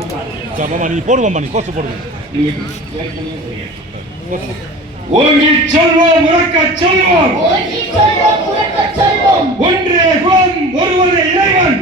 நீ போடுவோம் நீ கோர்ஸ் போடுவோம். ஓங்கி சொல்வோம் உறக்க சொல்வோம் ஒன்றே குலம் ஒருவனே இறைவன்